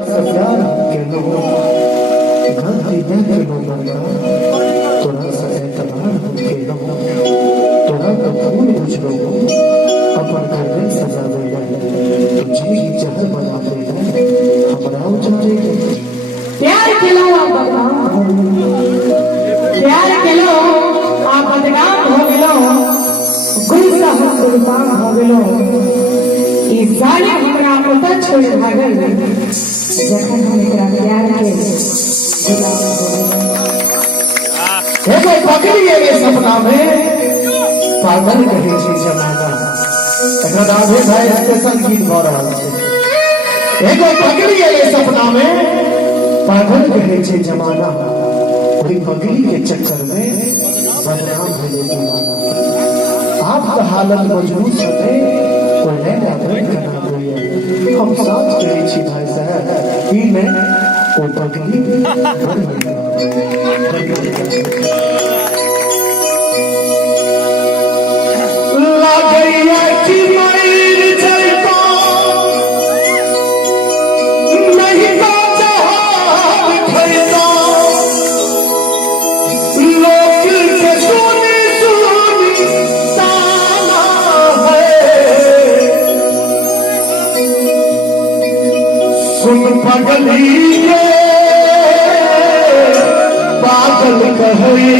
प्यार के लोगों गलती देखे लोगों का थोड़ा सा एतबार के लोगों थोड़ा तो फूल कुछ लोगों अपन घर में सजा दे गए तो जी जहर बना दे गए हमारा उजाड़े गए प्यार केलो आप प्यार केलो आप बदनाम हो गेलो गुस्सा हो गुलाम हो गेलो ई जालिम हमरा पता छोड़ भागल जखन हम एकरा प्यार के गुलाम हो गए एगो पकड़ी ये सपना में पागल कहे छी जमाना एकरा राधे भाई स्पेशल गीत गा रहल छै एगो पकड़ी ये सपना में पागल कहे छी जमाना कोई पगली के चक्कर में बदनाम हो दीवाना आपका हालत मजबूत है कोई नया बन करना कोई हम साथ कहे छी भाई साहब ई में वो पगली बन लागैया कि मर जइतो नहीं तो जहान खइतो लोग के सुनी सुनी ताना है सुन पगली के पागल कहे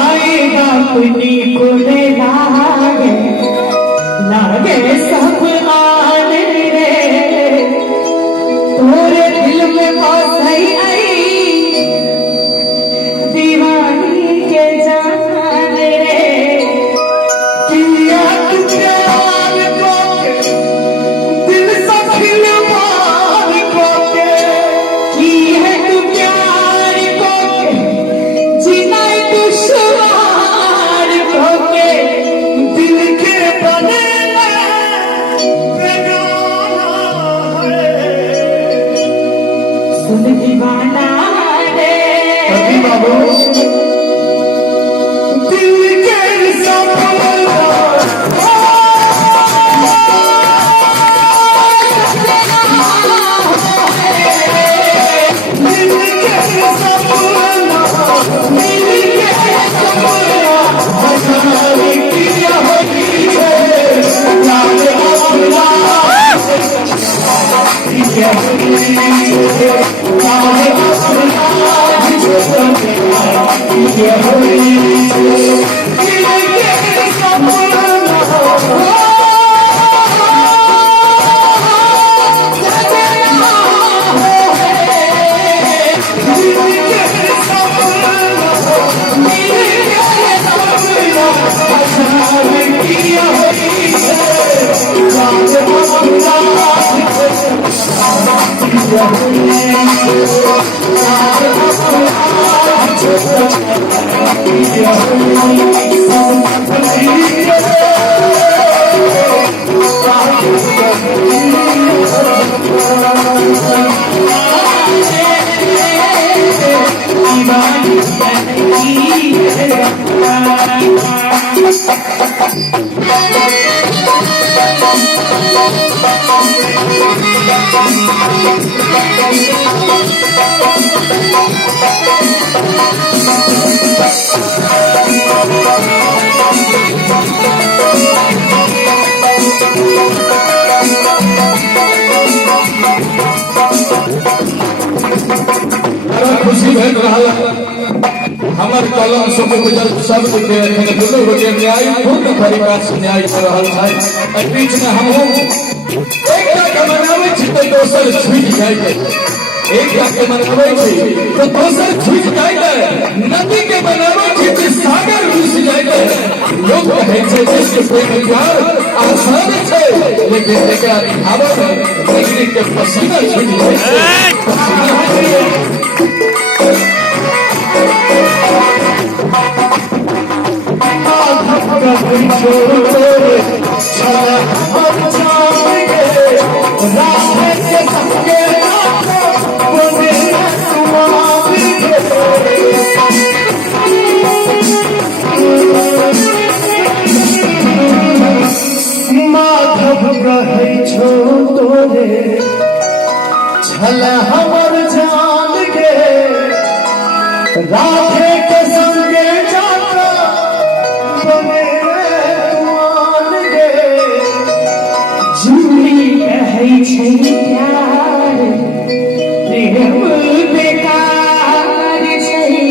अपनी को लागे लागे सब आने रे तोरे दिल में बस आई दीवानी के जान रे किया तू प्यार को दिल से खिलवाड़ को की है तू प्यार को जीना दुश्वार होके दिल के बने बेगाना है सुन दीवाना रे बाबू दिल के सपना खुशी भेट रहा हमर कलम सब गुजर शब्द के दुनू गोटे न्याय पूर्ण परिवार से न्याय कर रहल है एहि बीच में हम एकटा के मनाबै छी तो दोसर छूट जाय एकटा के मनाबै छी तो दोसर छूट जाय नदी के मनाबै छी तो सागर घुस जाय लोग कहै छै कि प्रेम प्यार आसान छै लेकिन एकरा निभाबै में जिंदगी के पसीना छूट जाय माधव कहै छो तोरे छल हमर जान के राधे के संगे जाता बने तुमान गे झूली कहै छै प्यार प्रेम बेकार छै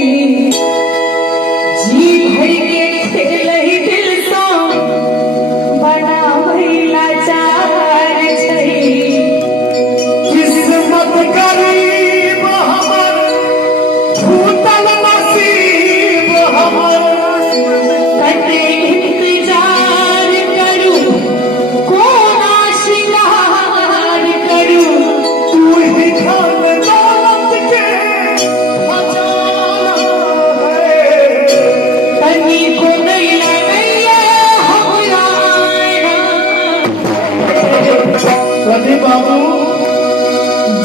जी भरि के खेलै दिल सँ बनाबै लाचार छै किस्मत गरीब हमर फूटल नसीब हमर कते इंतजार करू कोना शिकार करू तू ही धन दौलत के खजाना है तनी को नहीं लगैया हमरा रवि बाबू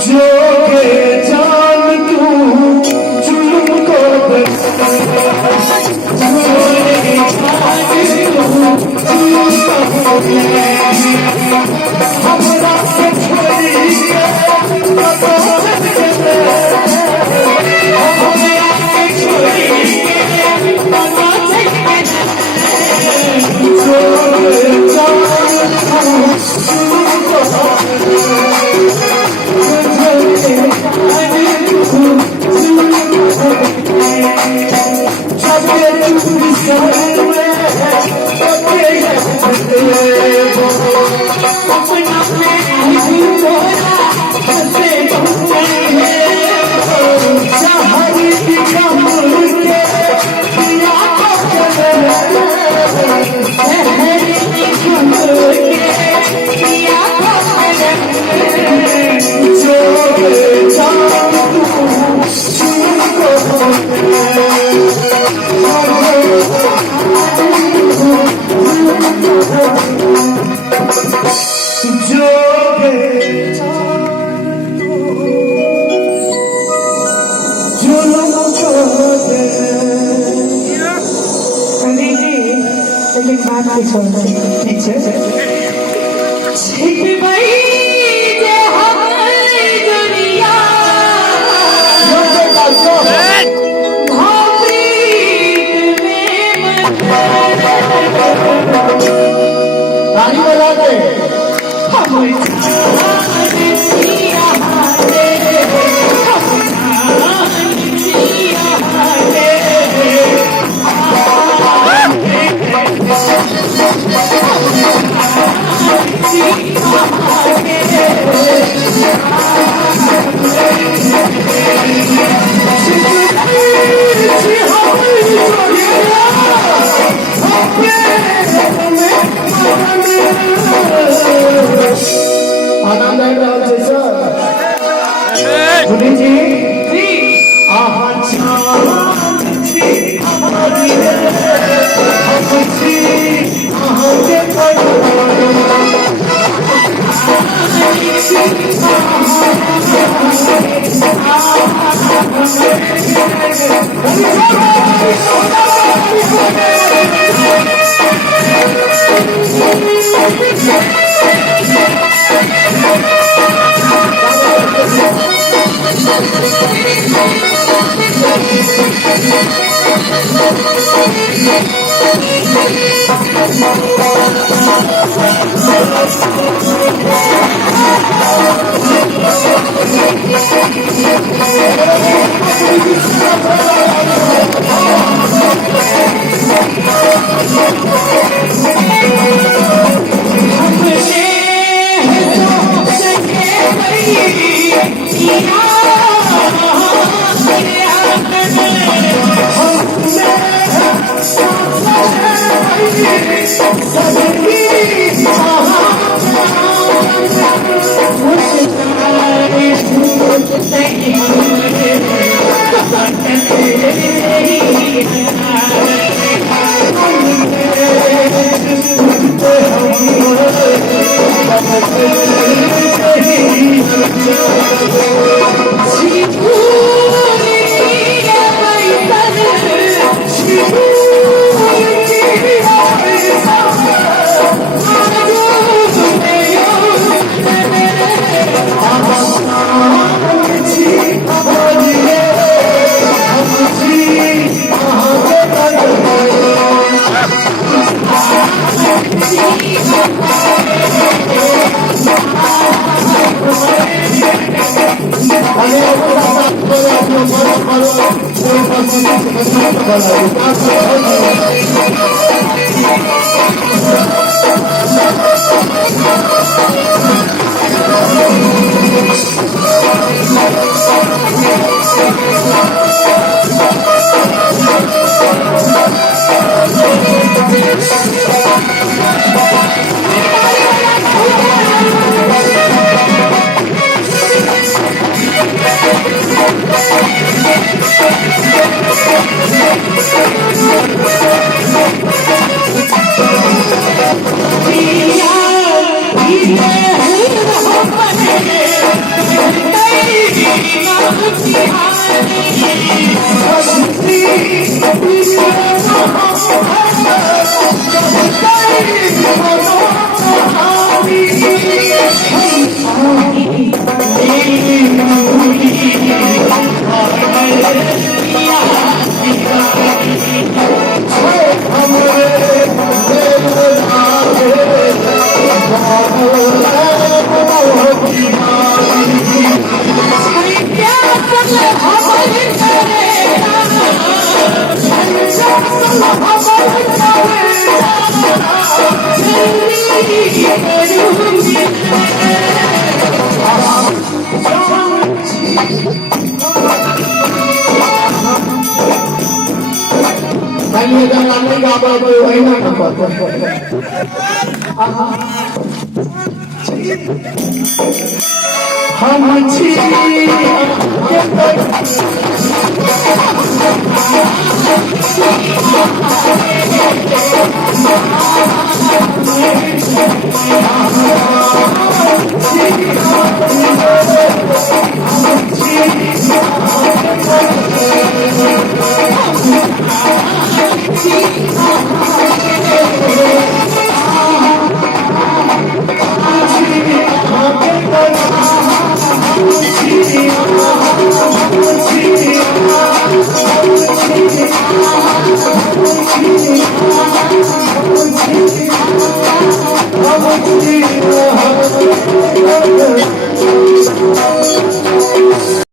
जो के जान तू जुल्म को हमरा से छोड़ी लेकिन बात की छोड़ ठीक है छिपबई जे हमर दुनिया भावरीत में ताली बजा के हम जिया हारे हम जिया हारे Yeah. सुनी जी जी आहा चांद छी हमारी रे हम छी आहा के हम छी